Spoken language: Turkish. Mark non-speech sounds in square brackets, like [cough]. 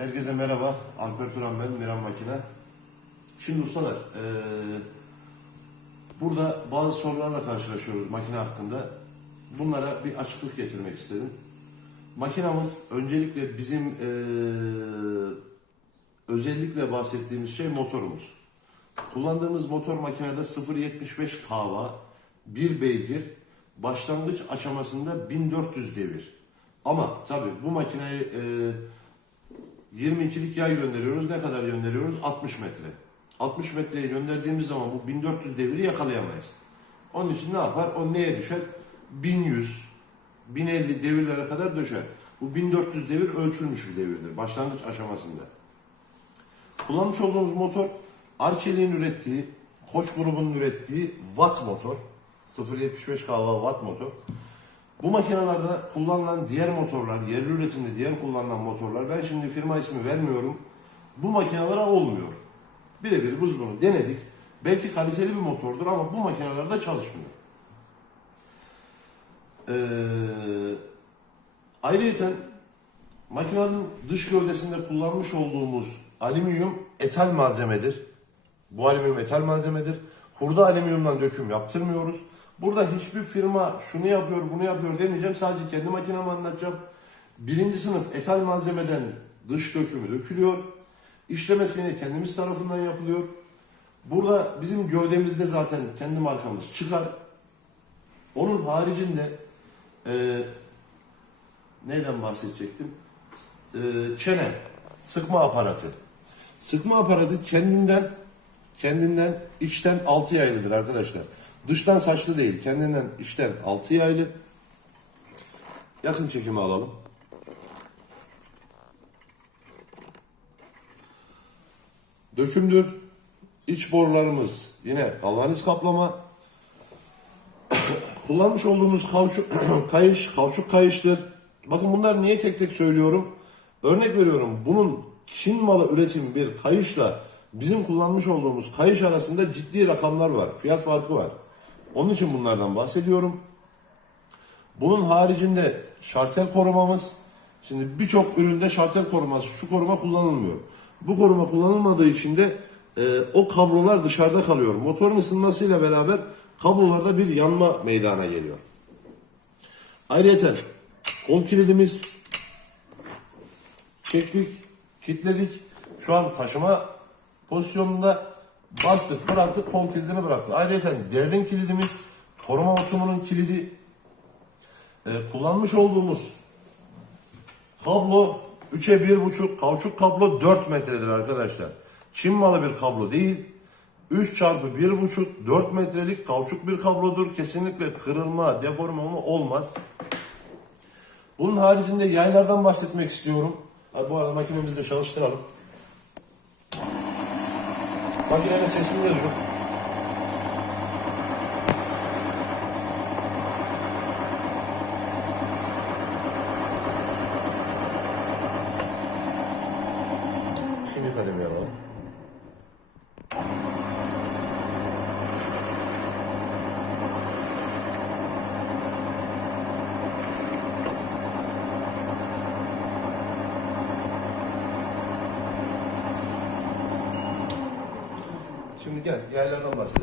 Herkese merhaba. Alper Turan ben, Miran Makine. Şimdi ustalar, eee, burada bazı sorularla karşılaşıyoruz makine hakkında. Bunlara bir açıklık getirmek istedim. Makinamız öncelikle bizim eee, özellikle bahsettiğimiz şey motorumuz. Kullandığımız motor makinede 0.75 kava, 1 beygir, başlangıç aşamasında 1400 devir. Ama tabii bu makineyi eee 22'lik yay gönderiyoruz. Ne kadar gönderiyoruz? 60 metre. 60 metreye gönderdiğimiz zaman bu 1400 deviri yakalayamayız. Onun için ne yapar? O neye düşer? 1100, 1050 devirlere kadar düşer. Bu 1400 devir ölçülmüş bir devirdir başlangıç aşamasında. Kullanmış olduğumuz motor Arçelik'in ürettiği, Koç grubunun ürettiği Watt motor. 0.75 kW Watt motor. Bu makinelerde kullanılan diğer motorlar, yerli üretimde diğer kullanılan motorlar, ben şimdi firma ismi vermiyorum, bu makinelere olmuyor. Birebir biz bunu denedik. Belki kaliteli bir motordur ama bu makinelerde çalışmıyor. Ee, ayrıca makinenin dış gövdesinde kullanmış olduğumuz alüminyum etal malzemedir. Bu alüminyum etal malzemedir. Hurda alüminyumdan döküm yaptırmıyoruz. Burada hiçbir firma şunu yapıyor, bunu yapıyor demeyeceğim. Sadece kendi makinamı anlatacağım. Birinci sınıf etal malzemeden dış dökümü dökülüyor. İşlemesi yine kendimiz tarafından yapılıyor. Burada bizim gövdemizde zaten kendi markamız çıkar. Onun haricinde e, neyden bahsedecektim? E, çene, sıkma aparatı. Sıkma aparatı kendinden kendinden içten altı yaylıdır arkadaşlar. Dıştan saçlı değil, kendinden içten altı yaylı. Yakın çekimi alalım. Dökümdür. İç borularımız yine galvaniz kaplama. [coughs] Kullanmış olduğumuz kavşuk, [coughs] kayış, kavşuk kayıştır. Bakın bunlar niye tek tek söylüyorum? Örnek veriyorum. Bunun Çin malı üretim bir kayışla bizim kullanmış olduğumuz kayış arasında ciddi rakamlar var. Fiyat farkı var. Onun için bunlardan bahsediyorum. Bunun haricinde şartel korumamız. Şimdi birçok üründe şartel koruması, şu koruma kullanılmıyor. Bu koruma kullanılmadığı için de e, o kablolar dışarıda kalıyor. Motorun ısınmasıyla beraber kablolarda bir yanma meydana geliyor. Ayrıca kol kilidimiz çektik, kilitledik. Şu an taşıma pozisyonunda bastık, bıraktık, kol kilidini bıraktı. Ayrıca derlin kilidimiz, koruma hortumunun kilidi, e, kullanmış olduğumuz kablo 3'e 1.5 kavşuk kablo 4 metredir arkadaşlar. Çin malı bir kablo değil. 3 çarpı 1.5 4 metrelik kavşuk bir kablodur. Kesinlikle kırılma, deforme olma olmaz. Bunun haricinde yaylardan bahsetmek istiyorum. Bu arada makinemizi de çalıştıralım. Makinenin sesini veriyorum. Şimdi kademeye alalım. Şimdi gel, yerlerden bahsedelim.